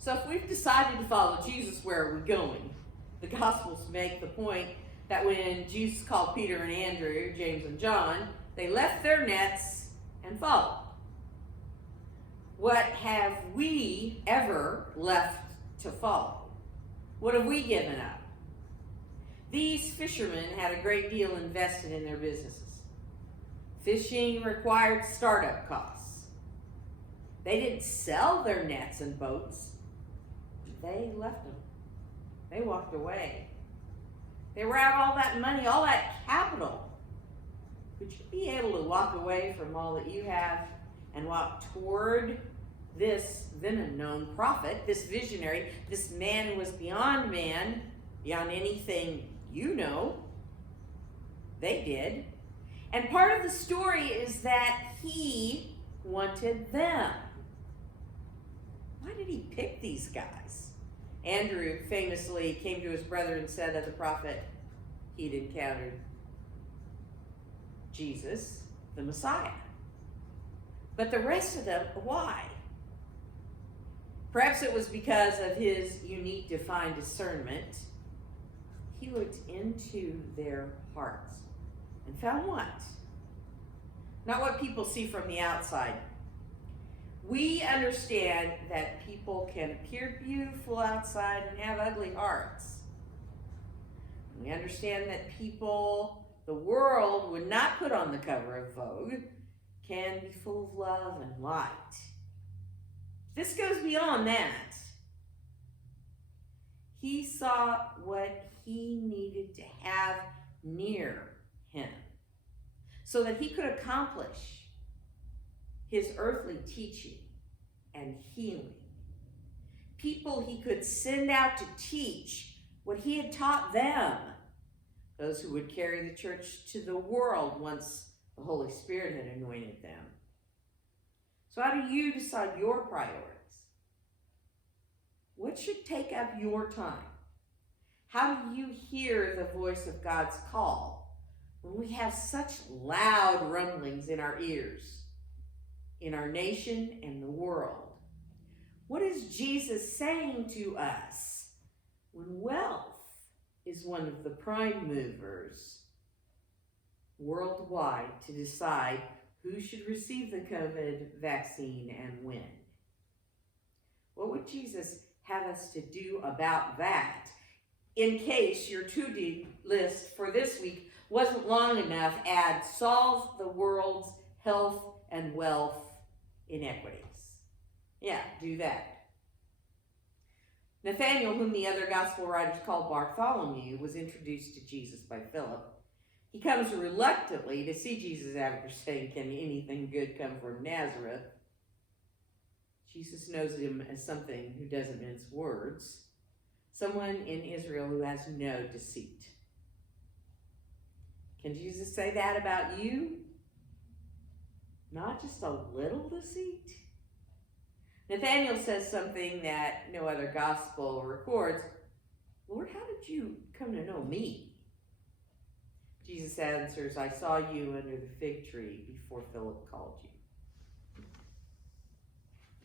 So if we've decided to follow Jesus, where are we going? The Gospels make the point that when Jesus called Peter and Andrew, James and John, they left their nets and followed. What have we ever left to follow? What have we given up? These fishermen had a great deal invested in their businesses. Fishing required startup costs. They didn't sell their nets and boats. They left them. They walked away. They were out all that money, all that capital. Would you be able to walk away from all that you have and walk toward this then unknown prophet, this visionary, this man who was beyond man, beyond anything you know? They did. And part of the story is that he wanted them. Why did he pick these guys? Andrew famously came to his brother and said that the prophet he'd encountered Jesus, the Messiah. But the rest of them, why? Perhaps it was because of his unique divine discernment. He looked into their hearts and found what? Not what people see from the outside. We understand that people can appear beautiful outside and have ugly hearts. We understand that people the world would not put on the cover of Vogue can be full of love and light. This goes beyond that. He saw what he needed to have near him so that he could accomplish his earthly teaching and healing. People he could send out to teach what he had taught them, those who would carry the church to the world once the Holy Spirit had anointed them. So how do you decide your priorities? What should take up your time? How do you hear the voice of God's call when we have such loud rumblings in our ears, in our nation and the world? What is Jesus saying to us when wealth is one of the prime movers worldwide to decide who should receive the COVID vaccine and when? What would Jesus have us to do about that? In case your to-do list for this week wasn't long enough, add solve the world's health and wealth inequities. Yeah, do that. Nathanael, whom the other gospel writers called Bartholomew, was introduced to Jesus by Philip. He comes reluctantly to see Jesus after saying, "Can anything good come from Nazareth?" Jesus knows him as something who doesn't mince words, someone in Israel who has no deceit. Can Jesus say that about you? Not just a little deceit? Nathanael says something that no other gospel records. "Lord, how did you come to know me?" Jesus answers, "I saw you under the fig tree before Philip called you."